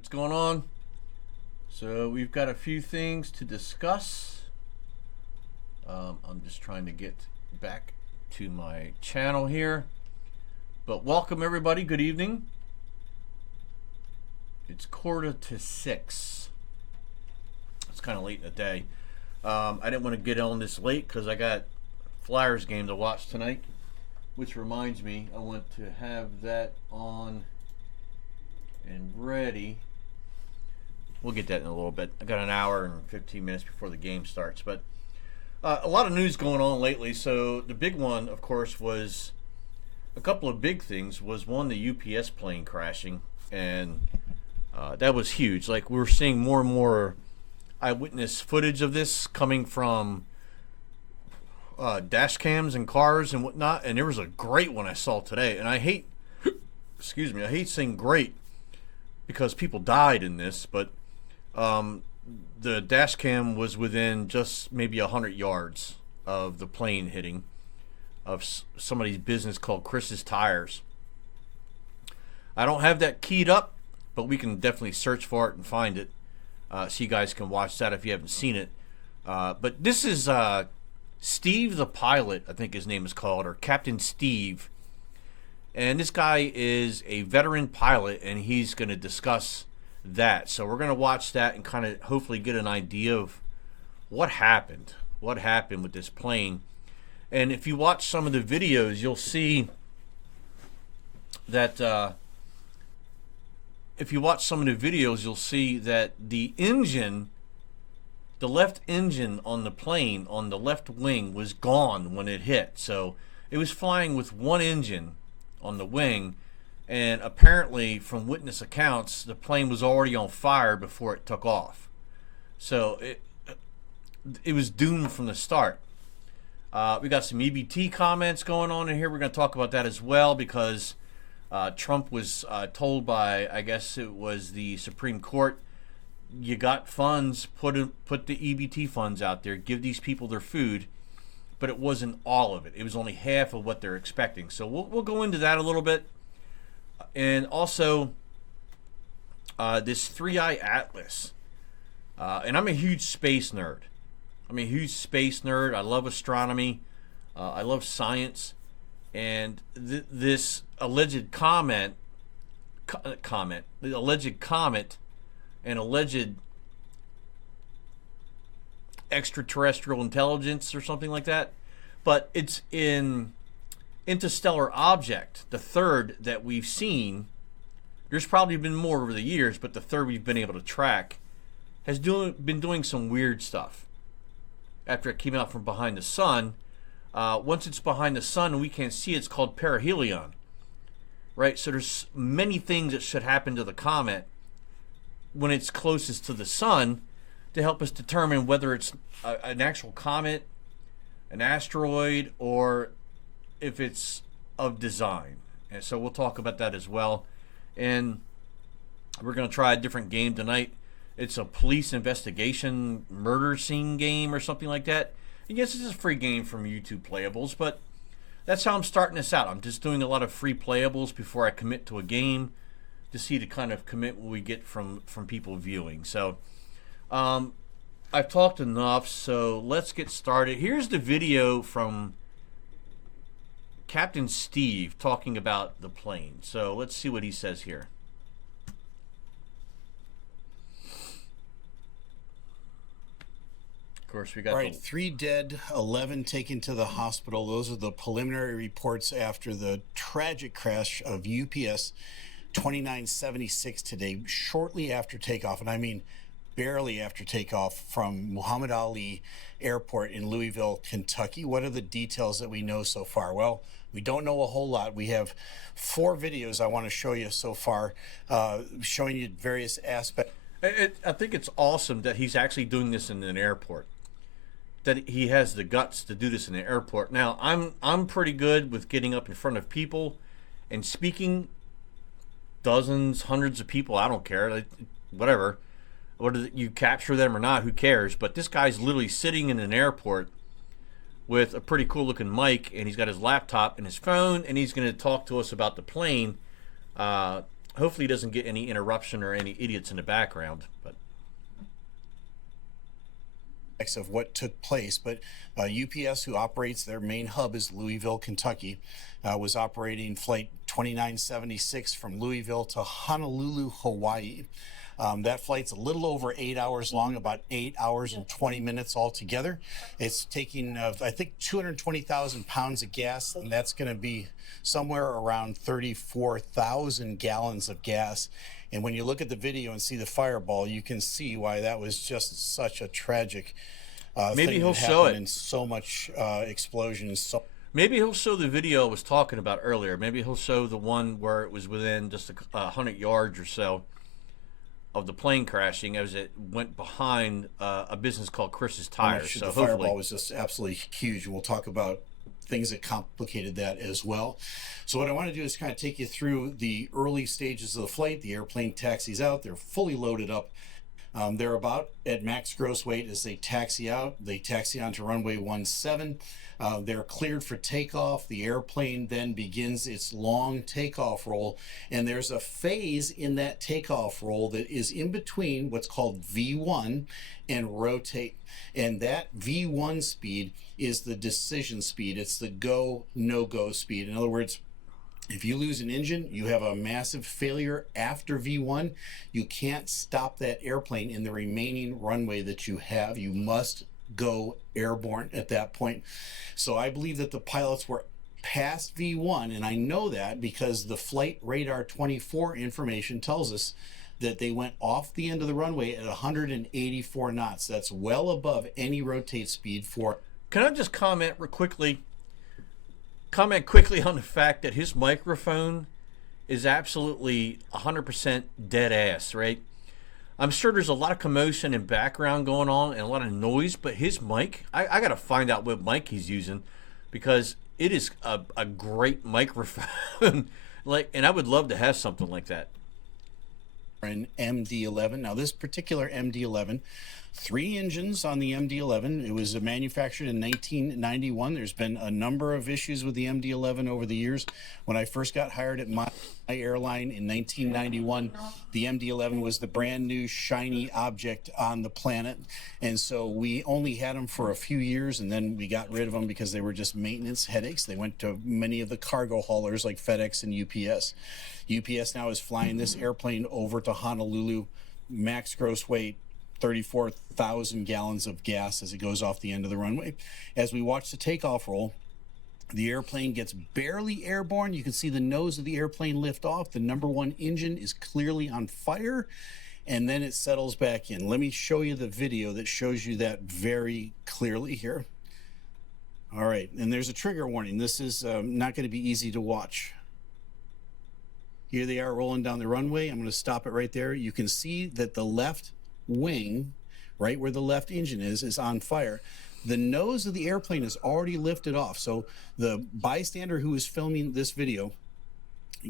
what's going on? So we've got a few things to discuss. I'm just trying to get back to my channel here. But welcome everybody, good evening. It's 5:45. It's kind of late in the day. I didn't want to get on this late because I got Flyers game to watch tonight. Which reminds me, I want to have that on and ready. We'll get that in a little bit. I got an hour and 15 minutes before the game starts. But a lot of news going on lately. So the big one, of course, was a couple of big things. Was one, the UPS plane crashing. And that was huge. Like, we're seeing more and more eyewitness footage of this coming from dash cams and cars and whatnot. And there was a great one I saw today. And I hate, excuse me, I hate saying great because people died in this. But the dash cam was within just maybe 100 yards of the plane hitting of somebody's business called Chris's Tires. I don't have that keyed up, but we can definitely search for it and find it, so you guys can watch that if you haven't seen it. But this is Steeeve the pilot, I think his name is called, or Captain Steeeve. And this guy is a veteran pilot, and he's going to discuss that. So we're going to watch that and kind of hopefully get an idea of what happened with this plane. And if you watch some of the videos, you'll see that the engine, the left engine on the plane on the left wing was gone when it hit. So it was flying with one engine on the wing, and apparently from witness accounts the plane was already on fire before it took off. So it was doomed from the start. We got some EBT comments going on in here. We're going to talk about that as well, because Trump was told by, I guess it was the Supreme Court, you got funds, put the EBT funds out there, give these people their food. But it wasn't all of it. It was only half of what they're expecting. So we'll go into that a little bit. And also this 3-eye atlas. And I'm a huge space nerd. I love astronomy. I love science. And this alleged the alleged comet and alleged extraterrestrial intelligence or something like that, but it's in interstellar object, the third that we've seen. There's probably been more over the years, but the third we've been able to track has been doing some weird stuff after it came out from behind the sun. Once it's behind the sun and we can't see, it's called perihelion, right? So there's many things that should happen to the comet when it's closest to the sun to help us determine whether it's an actual comet, an asteroid, or if it's of design. And so we'll talk about that as well. And we're going to try a different game tonight. It's a police investigation murder scene game or something like that. I guess it's a free game from YouTube Playables, but that's how I'm starting this out. I'm just doing a lot of free playables before I commit to a game to see the kind of commitment we get from people viewing. So I've talked enough, so let's get started. Here's the video from Captain Steeeve talking about the plane. So let's see what he says here. Of course, we got... All right, 3 dead, 11 taken to the hospital. Those are the preliminary reports after the tragic crash of UPS 2976 today, shortly after takeoff. And I mean barely after takeoff from Muhammad Ali Airport in Louisville, Kentucky. What are the details that we know so far? Well, we don't know a whole lot. We have 4 videos I want to show you so far, showing you various aspects. I think it's awesome that he's actually doing this in an airport, that he has the guts to do this in an airport. Now, I'm pretty good with getting up in front of people and speaking, dozens, hundreds of people. I don't care, whatever. Whether you capture them or not, who cares? But this guy's literally sitting in an airport with a pretty cool looking mic, and he's got his laptop and his phone, and he's going to talk to us about the plane Hopefully, he doesn't get any interruption or any idiots in the background. But of what took place, but UPS, who operates their main hub is Louisville, Kentucky, was operating flight 2976 from Louisville to Honolulu, Hawaii. That flight's a little over 8 hours long, about 8 hours and 20 minutes altogether. It's taking, I think, 220,000 pounds of gas, and that's going to be somewhere around 34,000 gallons of gas. And when you look at the video and see the fireball, you can see why that was just such a tragic maybe thing he'll that show happened, it. and so much explosion and so. Maybe he'll show the video I was talking about earlier. Maybe he'll show the one where it was within just 100 yards or so of the plane crashing as it went behind a business called Chris's Tires. So the hopefully, fireball was just absolutely huge. We'll talk about things that complicated that as well. So what I want to do is kind of take you through the early stages of the flight. The airplane taxis out. They're fully loaded up. They're about at max gross weight as they taxi out. They taxi onto runway 17. They're cleared for takeoff. The airplane then begins its long takeoff roll, and there's a phase in that takeoff roll that is in between what's called V1 and rotate. And that V1 speed is the decision speed. It's the go, no-go speed. In other words, if you lose an engine, you have a massive failure after V1. You can't stop that airplane in the remaining runway that you have. You must go airborne at that point. So I believe that the pilots were past V1, and I know that because the flight radar 24 information tells us that they went off the end of the runway at 184 knots. That's well above any rotate speed for. Can I just comment quickly on the fact that his microphone is absolutely 100% dead ass, right? I'm sure there's a lot of commotion and background going on and a lot of noise, but his mic, I got to find out what mic he's using because it is a great microphone. And I would love to have something like that. An MD-11. Now this particular MD-11, 3 engines on the MD-11. It was manufactured in 1991. There's been a number of issues with the MD-11 over the years. When I first got hired at my airline in 1991, the MD-11 was the brand new shiny object on the planet. And so we only had them for a few years, and then we got rid of them because they were just maintenance headaches. They went to many of the cargo haulers like FedEx and UPS. UPS now is flying this airplane over to Honolulu, max gross weight, 34,000 gallons of gas as it goes off the end of the runway. As we watch the takeoff roll, the airplane gets barely airborne. You can see the nose of the airplane lift off. The number 1 engine is clearly on fire, and then it settles back in. Let me show you the video that shows you that very clearly here. All right, and there's a trigger warning. This is not going to be easy to watch. Here they are rolling down the runway. I'm going to stop it right there. You can see that the left wing, right where the left engine is on fire. The nose of the airplane is already lifted off. So the bystander who is filming this video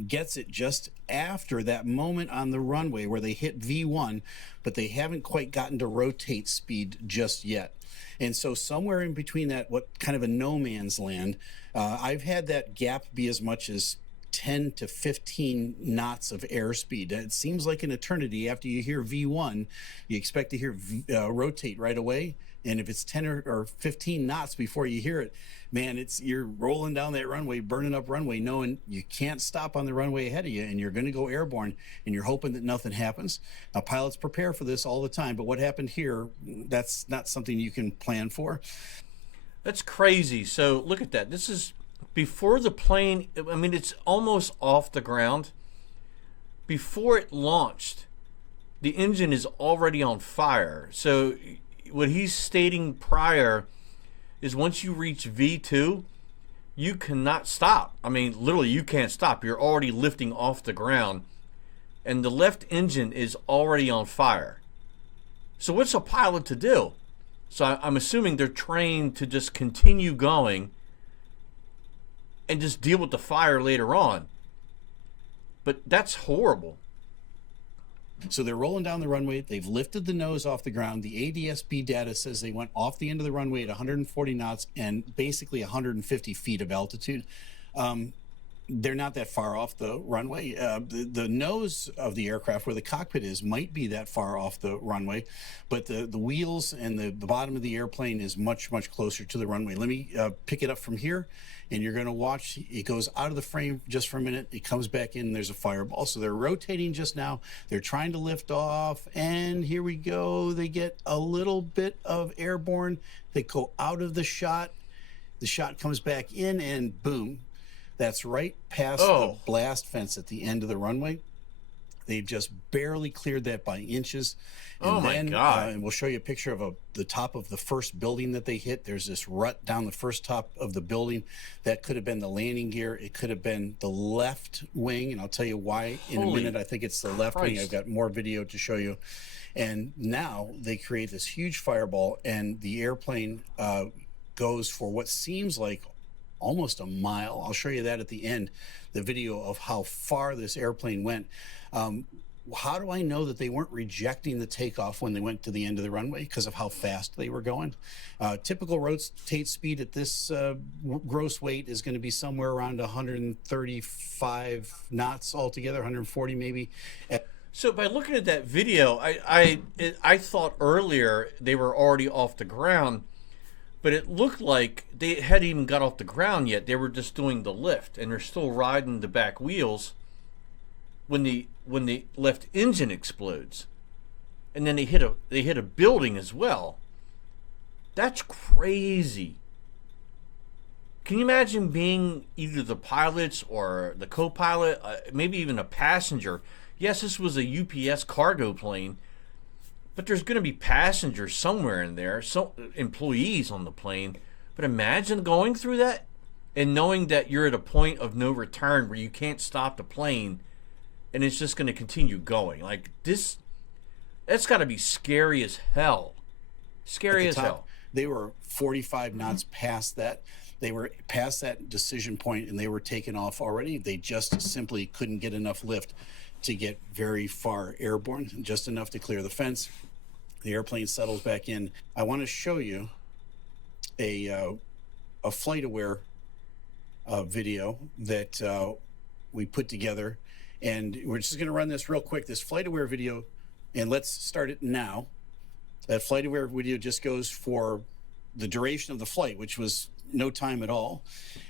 gets it just after that moment on the runway where they hit V1, but they haven't quite gotten to rotate speed just yet. And so somewhere in between that, what kind of a no man's land, I've had that gap be as much as 10 to 15 knots of airspeed. It seems like an eternity. After you hear V1, you expect to hear rotate right away. And if it's 10 or 15 knots before you hear it, man, you're rolling down that runway, burning up runway, knowing you can't stop on the runway ahead of you, and you're going to go airborne, and you're hoping that nothing happens. Now, pilots prepare for this all the time, but what happened here, that's not something you can plan for. That's crazy. So look at that. This is before the plane, I mean, it's almost off the ground. Before it launched, the engine is already on fire. So what he's stating prior is once you reach V2, you cannot stop. I mean, literally, you can't stop. You're already lifting off the ground, and the left engine is already on fire. So what's a pilot to do? So I'm assuming they're trained to just continue going and just deal with the fire later on. But that's horrible. So they're rolling down the runway. They've lifted the nose off the ground. The ADS-B data says they went off the end of the runway at 140 knots and basically 150 feet of altitude. they're not that far off the runway. The nose of the aircraft, where the cockpit is, might be that far off the runway, but the wheels and the bottom of the airplane is much, much closer to the runway. Let me pick it up from here, and you're going to watch. It goes out of the frame just for a minute. It comes back in, and there's a fireball. So they're rotating just now. They're trying to lift off, and here we go. They get a little bit of airborne. They go out of the shot. The shot comes back in, and boom. That's right past the blast fence at the end of the runway. They've just barely cleared that by inches. And my God. And we'll show you a picture of the top of the first building that they hit. There's this rut down the first top of the building. That could have been the landing gear. It could have been the left wing, and I'll tell you why in a minute. I think it's the left wing. I've got more video to show you. And now they create this huge fireball, and the airplane goes for what seems like almost a mile. I'll show you that at the end, the video of how far this airplane went. How do I know that they weren't rejecting the takeoff when they went to the end of the runway? Because of how fast they were going. Typical rotate speed at this gross weight is going to be somewhere around 135 knots altogether, 140 maybe. So by looking at that video, I thought earlier they were already off the ground. But it looked like they hadn't even got off the ground yet. They were just doing the lift, and they're still riding the back wheels when the left engine explodes, and then they hit a building as well. That's crazy. Can you imagine being either the pilots or the co-pilot, maybe even a passenger? Yes, this was a UPS cargo plane. But there's going to be passengers somewhere in there, so employees on the plane. But imagine going through that and knowing that you're at a point of no return where you can't stop the plane and it's just going to continue going. Like this, that's got to be scary as hell. Scary as hell. They were 45 knots past that. They were past that decision point, and they were taken off already. They just simply couldn't get enough lift to get very far airborne, just enough to clear the fence. The airplane settles back in. I want to show you a FlightAware video that we put together, and we're just going to run this real quick. This FlightAware video, and let's start it now. That FlightAware video just goes for the duration of the flight, which was no time at all,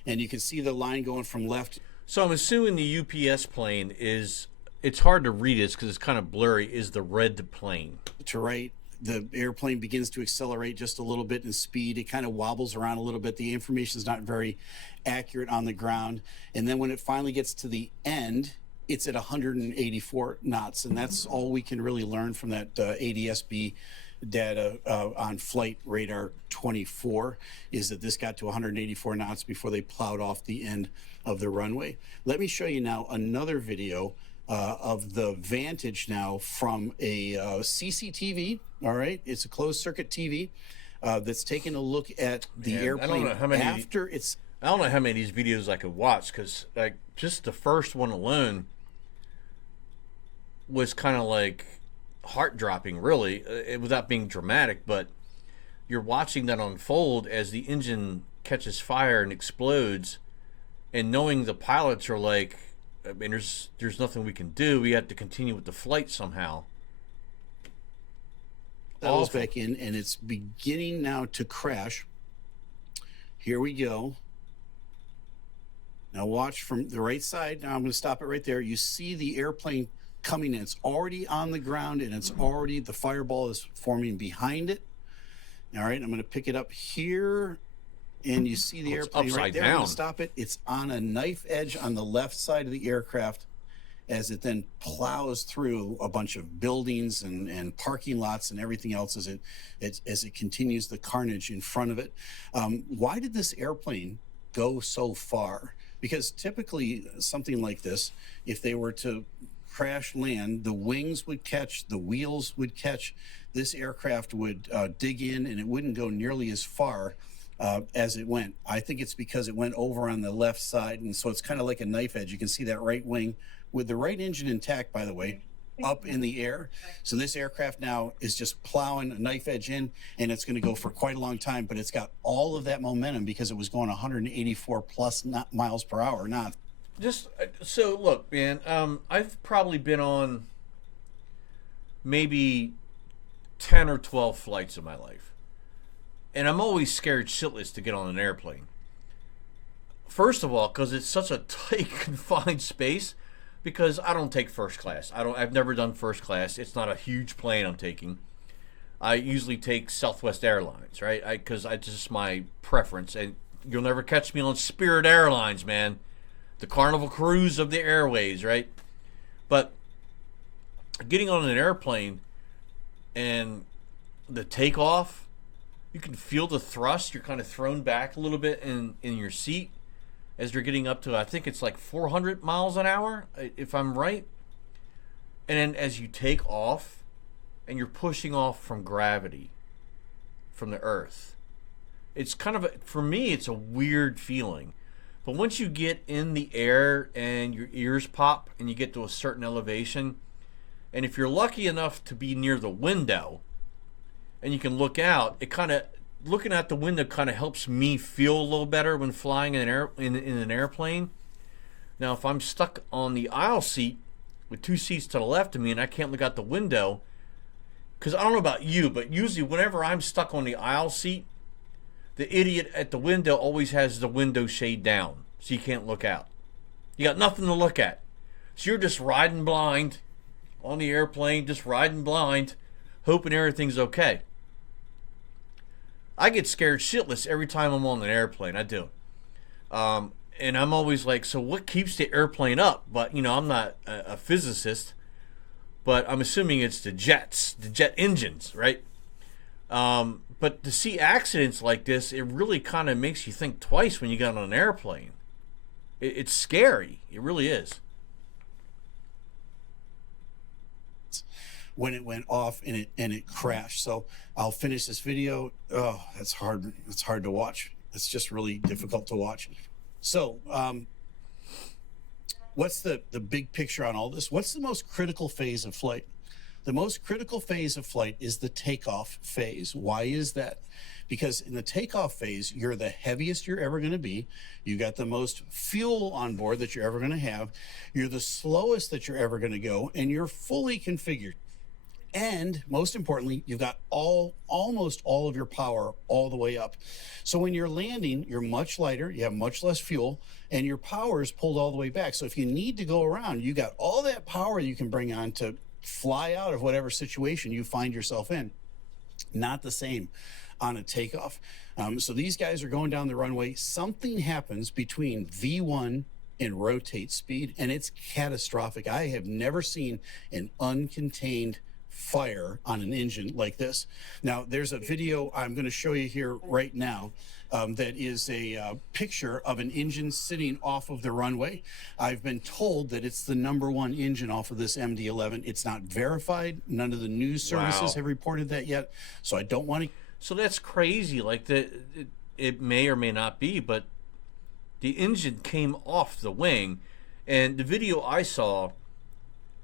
and you can see the line going from left. So I'm assuming the UPS plane is, it's hard to read this because it's kind of blurry, is the red plane. To right. The airplane begins to accelerate just a little bit in speed. It kind of wobbles around a little bit. The information is not very accurate on the ground. And then when it finally gets to the end, it's at 184 knots. And that's all we can really learn from that ADS-B data on Flight Radar 24, is that this got to 184 knots before they plowed off the end of the runway. Let me show you now another video of the vantage now from a CCTV. All right, it's a closed circuit TV that's taking a look at the airplane after it's. I don't know how many of these videos I could watch, because like just the first one alone was kind of like heart dropping, really, without being dramatic. But you're watching that unfold as the engine catches fire and explodes, and knowing the pilots are like, I mean, there's nothing we can do. We have to continue with the flight somehow. Settles back in, and it's beginning now to crash. Here we go. Now watch from the right side. Now I'm going to stop it right there. You see the airplane coming in. It's already on the ground, and it's already, the fireball is forming behind it. All right, I'm going to pick it up here. And you see the airplane right there. I'm going to stop it. It's on a knife edge on the left side of the aircraft as it then plows through a bunch of buildings and parking lots and everything else as it continues the carnage in front of it. Why did this airplane go so far? Because typically something like this, if they were to crash land, the wings would catch, the wheels would catch. This aircraft would dig in, and it wouldn't go nearly as far as it went. I think it's because it went over on the left side, and so it's kind of like a knife edge. You can see that right wing with the right engine intact, by the way, up in the air. So this aircraft now is just plowing a knife edge in, and it's going to go for quite a long time, but it's got all of that momentum because it was going 184 plus miles per hour. Not Just so look, man. I've probably been on maybe 10 or 12 flights in my life, and I'm always scared shitless to get on an airplane. First of all, because it's such a tight, confined space. Because I don't take first class. I've never done first class. It's not a huge plane I'm taking. I usually take Southwest Airlines, right? Because I just my preference, and you'll never catch me on Spirit Airlines, man. The Carnival Cruise of the airways, right? But getting on an airplane and the takeoff, you can feel the thrust. You're kind of thrown back a little bit in your seat as you're getting up to, I think it's like 400 miles an hour, if I'm right. And then as you take off and you're pushing off from gravity, from the earth, it's kind of, for me, it's a weird feeling. But once you get in the air and your ears pop and you get to a certain elevation, and if you're lucky enough to be near the window and you can look out, it kind of, looking at the window kind of helps me feel a little better when flying in an airplane. Now, if I'm stuck on the aisle seat with two seats to the left of me and I can't look out the window, because I don't know about you, but usually whenever I'm stuck on the aisle seat, the idiot at the window always has the window shade down, so you can't look out. You got nothing to look at. So you're just riding blind on the airplane, just riding blind, hoping everything's okay. I get scared shitless every time I'm on an airplane. I do. And I'm always like, so what keeps the airplane up? But, I'm not a physicist, but I'm assuming it's the jets, the jet engines, right? But to see accidents like this, it really kind of makes you think twice when you get on an airplane. It's scary. It really is. When it went off and it crashed. So I'll finish this video. Oh, that's hard. It's hard to watch. It's just really difficult to watch. So what's the big picture on all this? What's the most critical phase of flight? The most critical phase of flight is the takeoff phase. Why is that? Because in the takeoff phase, you're the heaviest you're ever going to be. You got the most fuel on board that you're ever going to have. You're the slowest that you're ever going to go, and you're fully configured. And most importantly, you've got almost all of your power all the way up. So when you're landing, you're much lighter, you have much less fuel, and your power is pulled all the way back. So if you need to go around, you got all that power you can bring on to fly out of whatever situation you find yourself in. Not the same on a takeoff. So these guys are going down the runway. Something happens between V1 and rotate speed, and it's catastrophic. I have never seen an uncontained fire on an engine like this. Now, there's a video I'm going to show you here right now that is a picture of an engine sitting off of the runway. I've been told that it's the #1 engine off of this MD-11. It's not verified. None of the news services have reported that yet. So I don't want to. So that's crazy. Like it may or may not be, but the engine came off the wing, and the video I saw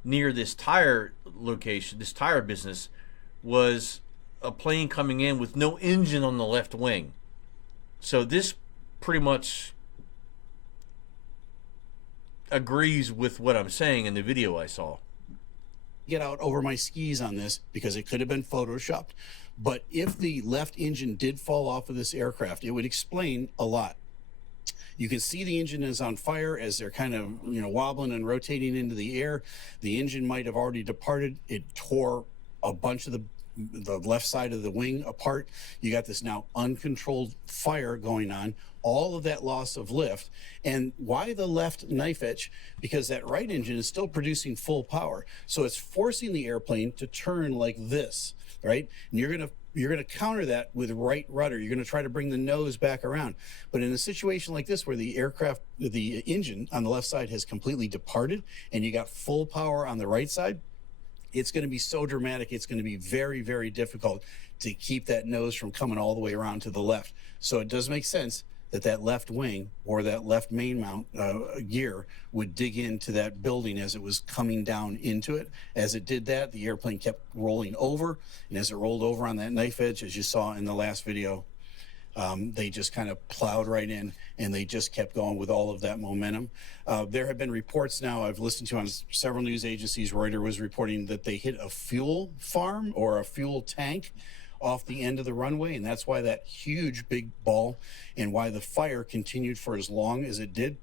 near this tire location, this tire business, was a plane coming in with no engine on the left wing. So this pretty much agrees with what I'm saying in the video I saw. Get out over my skis on this because it could have been photoshopped. But if the left engine did fall off of this aircraft, it would explain a lot. You can see the engine is on fire as they're kind of, wobbling and rotating into the air. The engine might have already departed. It tore a bunch of the left side of the wing apart. You got this now uncontrolled fire going on, all of that loss of lift. And why the left knife edge? Because that right engine is still producing full power. So it's forcing the airplane to turn like this, right? And you're going to counter that with right rudder. You're going to try to bring the nose back around. But in a situation like this where the engine on the left side has completely departed and you got full power on the right side, it's going to be so dramatic. It's going to be very, very difficult to keep that nose from coming all the way around to the left. So it does make sense that left wing or that left main mount gear would dig into that building as it was coming down into it. As it did that, the airplane kept rolling over, and as it rolled over on that knife edge, as you saw in the last video, They just kind of plowed right in, and they just kept going with all of that momentum. There have been reports now I've listened to on several news agencies. Reuters was reporting that they hit a fuel farm or a fuel tank off the end of the runway, and that's why that huge big ball and why the fire continued for as long as it did.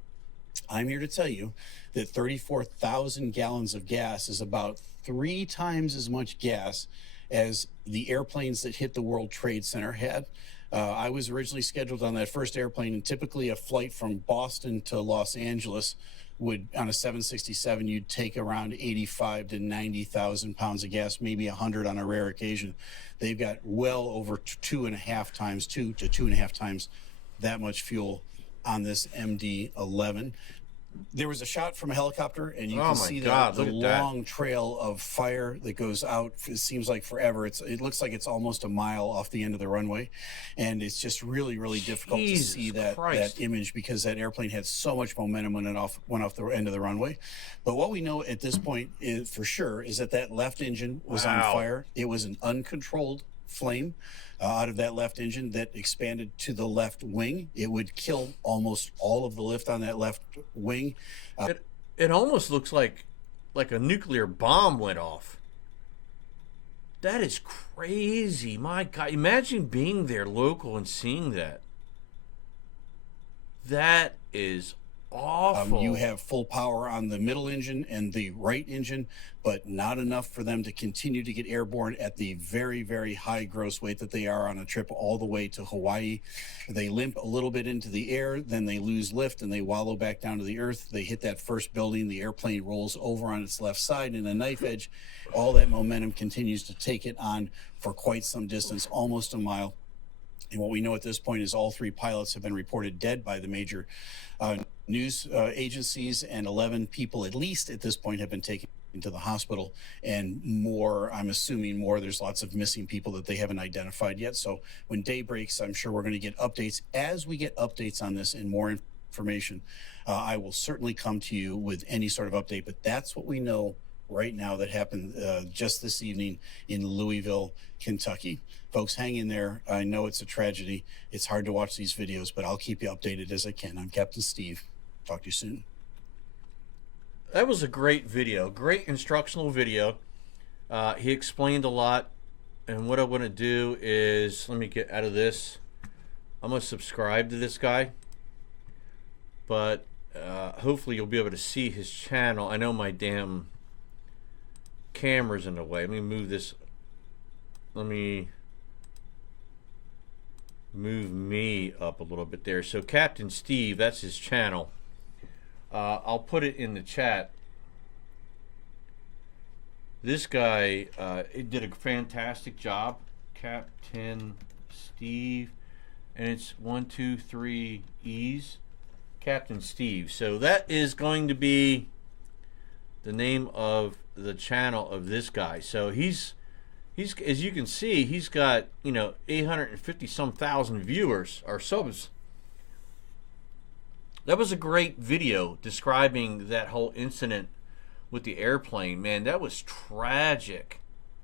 I'm here to tell you that 34,000 gallons of gas is about 3 times as much gas as the airplanes that hit the World Trade Center had. I was originally scheduled on that first airplane, and typically a flight from Boston to Los Angeles would, on a 767, you'd take around 85 to 90,000 pounds of gas, maybe 100 on a rare occasion. They've got well over 2 to 2.5 times that much fuel on this MD-11. There was a shot from a helicopter, and you can see the long trail of fire that goes out. It seems like forever. It looks like it's almost a mile off the end of the runway, and it's just really, really difficult to see that image because that airplane had so much momentum when it went off the end of the runway. But what we know at this point is, for sure, is that left engine was on fire. It was an uncontrolled flame out of that left engine that expanded to the left wing. It would kill almost all of the lift on that left wing. It almost looks like a nuclear bomb went off. That is crazy. My God, imagine being there local and seeing that. That is awful. You have full power on the middle engine and the right engine, but not enough for them to continue to get airborne at the very, very high gross weight that they are on a trip all the way to Hawaii. They limp a little bit into the air, then they lose lift and they wallow back down to the earth. They hit that first building, the airplane rolls over on its left side in a knife edge. All that momentum continues to take it on for quite some distance, almost a mile. And what we know at this point is all 3 pilots have been reported dead by the major news agencies, and 11 people at least at this point have been taken into the hospital, and more, I'm assuming more. There's lots of missing people that they haven't identified yet. So when day breaks, I'm sure we're going to get updates. As we get updates on this and more information, I will certainly come to you with any sort of update. But that's what we know right now that happened just this evening in Louisville, Kentucky. Folks, hang in there. I know it's a tragedy. It's hard to watch these videos, but I'll keep you updated as I can. I'm Captain Steve. Talk to you soon. That was a great video, great instructional video. He explained a lot, and what I want to do is, let me get out of this. I'm going to subscribe to this guy, but hopefully you'll be able to see his channel. I know my damn camera's in the way. Let me move this. Let me move me up a little bit there. So Captain Steve, that's his channel. I'll put it in the chat. This guy did a fantastic job, Captain Steve, and it's 1, 2, 3 E's, Captain Steve. So that is going to be the name of the channel of this guy. So he's as you can see, he's got 850 some thousand viewers or subs. That was a great video describing that whole incident with the airplane. Man, that was tragic.